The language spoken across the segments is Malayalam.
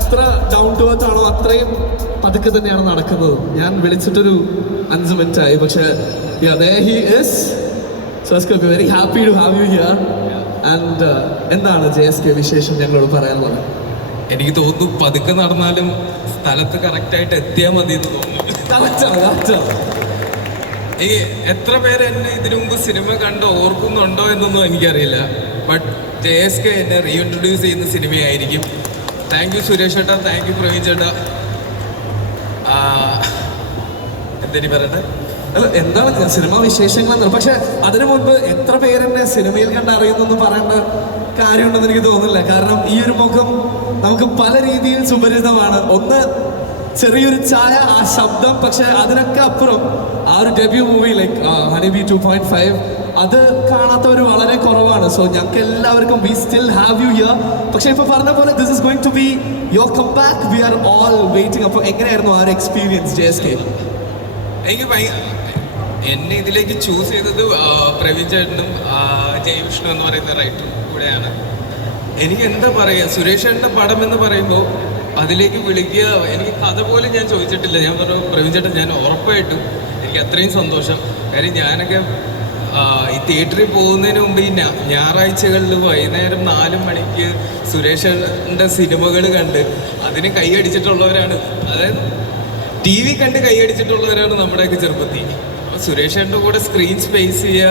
എത്ര ഡൗൺ ടു എർത്ത് ആണോ അത്രയും പതുക്കെ തന്നെയാണ് നടക്കുന്നത്. ഞാൻ വിളിച്ചിട്ടൊരു 5 മിനിറ്റ് ആയി, പക്ഷേ there he is. So let's go. Very happy to have you here. And എന്താണ് JSK വിശേഷം ഞങ്ങളോട് പറയാനുള്ളത്? എനിക്ക് തോന്നുന്നു പതുക്കെ നടന്നാലും സ്ഥലത്ത് കറക്റ്റായിട്ട് എത്തിയാൽ മതി എന്ന് തോന്നുന്നു. ഈ എത്ര പേര് എന്നെ ഇതിനു മുമ്പ് സിനിമ കണ്ട് ഓർക്കുന്നുണ്ടോ എന്നൊന്നും എനിക്കറിയില്ല. ബട്ട് JSK എന്നെ റീഇൻട്രൊഡ്യൂസ് ചെയ്യുന്ന സിനിമയായിരിക്കും. താങ്ക് യു സുരേഷ് ചേട്ടാ, താങ്ക് യു പ്രവീൺ ചേട്ടാ. എന്തിനു പറയട്ടെ, എന്താണ് സിനിമ വിശേഷങ്ങളെന്ന്. പക്ഷെ അതിനു മുൻപ് എത്ര പേരെന്നെ സിനിമയിൽ കണ്ട് അറിയുന്നൊന്നും പറയേണ്ട കാര്യമുണ്ടെന്ന് എനിക്ക് തോന്നുന്നില്ല. കാരണം ഈ ഒരു മുഖം നമുക്ക് പല രീതിയിൽ സുപരിചിതമാണ്. ഒന്ന് ചെറിയൊരു ചായ, ആ ശബ്ദം, പക്ഷെ അതിനൊക്കെ അപ്പുറം ആ ഒരു ഡെബ്യൂ മൂവി ലൈക്ക് ഹണിബി 2.5 അത് കാണാത്തവർ വളരെ കുറവാണ്. സോ ഞങ്ങൾക്ക് എല്ലാവർക്കും we still have you here. പക്ഷെ ഇപ്പൊ പറഞ്ഞ പോലെ this is going to be your come back. We are all waiting. അപ്പോൾ എങ്ങനെയായിരുന്നു ആ ഒരു എക്സ്പീരിയൻസ് JSK? എനിക്ക് എന്നെ ഇതിലേക്ക് ചൂസ് ചെയ്തത് പ്രവീൺ ചേട്ടനും ജയവിഷ്ണു എന്ന് പറയുന്ന റൈറ്ററും കൂടെയാണ്. എനിക്ക് എന്താ പറയുക, സുരേഷ് ചേട്ടൻ്റെ പടം എന്ന് പറയുമ്പോൾ അതിലേക്ക് വിളിക്കുക, എനിക്ക് കഥ പോലും ഞാൻ ചോദിച്ചിട്ടില്ല. ഞാൻ പറഞ്ഞു പ്രവീൺ ചേട്ടൻ ഞാൻ ഉറപ്പായിട്ടും, എനിക്ക് അത്രയും സന്തോഷം. കാര്യം ഞാനൊക്കെ ഈ തിയേറ്ററിൽ പോകുന്നതിന് മുമ്പ് ഈ ഞായറാഴ്ചകളിൽ വൈകുന്നേരം 4 മണിക്ക് സുരേഷിൻ്റെ സിനിമകൾ കണ്ട് അതിന് കൈയടിച്ചിട്ടുള്ളവരാണ്. അതായത് TV കണ്ട് കൈയടിച്ചിട്ടുള്ളവരാണ് നമ്മുടെയൊക്കെ ചെറുപ്പത്തിൽ. അപ്പോൾ സുരേഷിൻ്റെ കൂടെ സ്ക്രീൻ സ്പേസ് ചെയ്യുക,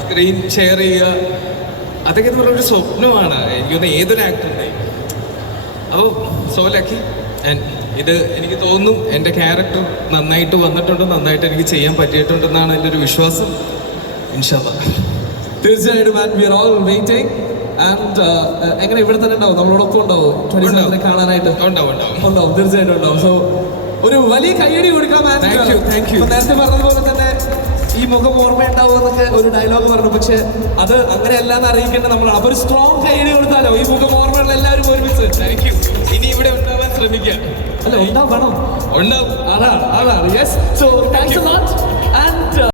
സ്ക്രീൻ ഷെയർ ചെയ്യുക, അതൊക്കെ എന്ന് പറഞ്ഞൊരു സ്വപ്നമാണ് എനിക്കൊന്ന് ഏതൊരു ആക്ടറിൻ്റെയും. അപ്പോൾ സോ ലക്കി. ഇത് എനിക്ക് തോന്നുന്നു എൻ്റെ ക്യാരക്ടർ നന്നായിട്ട് വന്നിട്ടുണ്ട്, നന്നായിട്ട് എനിക്ക് ചെയ്യാൻ പറ്റിയിട്ടുണ്ടെന്നാണ് എൻ്റെ ഒരു വിശ്വാസം. ഇൻഷാല്ലാഹ്. തീർച്ചയായിട്ടും. We are all waiting. And എങ്ങനെ ഇവിടെ തന്നെ ഉണ്ടാവും, നമ്മളോടൊപ്പം ഉണ്ടാവും 27 കാണാനായിട്ട്? ഉണ്ടാവും, തീർച്ചയായിട്ടും ഉണ്ടാവും. സോ ഒരു വലിയ കയ്യടി കൊടുക്കാം. Thank you. നേരത്തെ പറഞ്ഞതുപോലെ തന്നെ ഈ മുഖം ഓർമ്മയുണ്ടാവും എന്നൊക്കെ ഒരു ഡയലോഗ് പറഞ്ഞു. പക്ഷെ അത് അങ്ങനെയല്ല എന്ന് അറിയിക്കേണ്ട നമ്മളാണ്. അപ്പൊ ഒരു സ്ട്രോങ് കയ്യടി കൊടുത്താലോ ഈ മുഖം ഓർമ്മയുള്ള എല്ലാവരും ഒരുമിച്ച്? Thank you. ഇനി ഇവിടെ ഉണ്ടാവാൻ ശ്രമിക്കാം. അല്ല, ഉണ്ടാവണം. ഉണ്ടാവും. അതാണ്. Yes. So thanks a lot.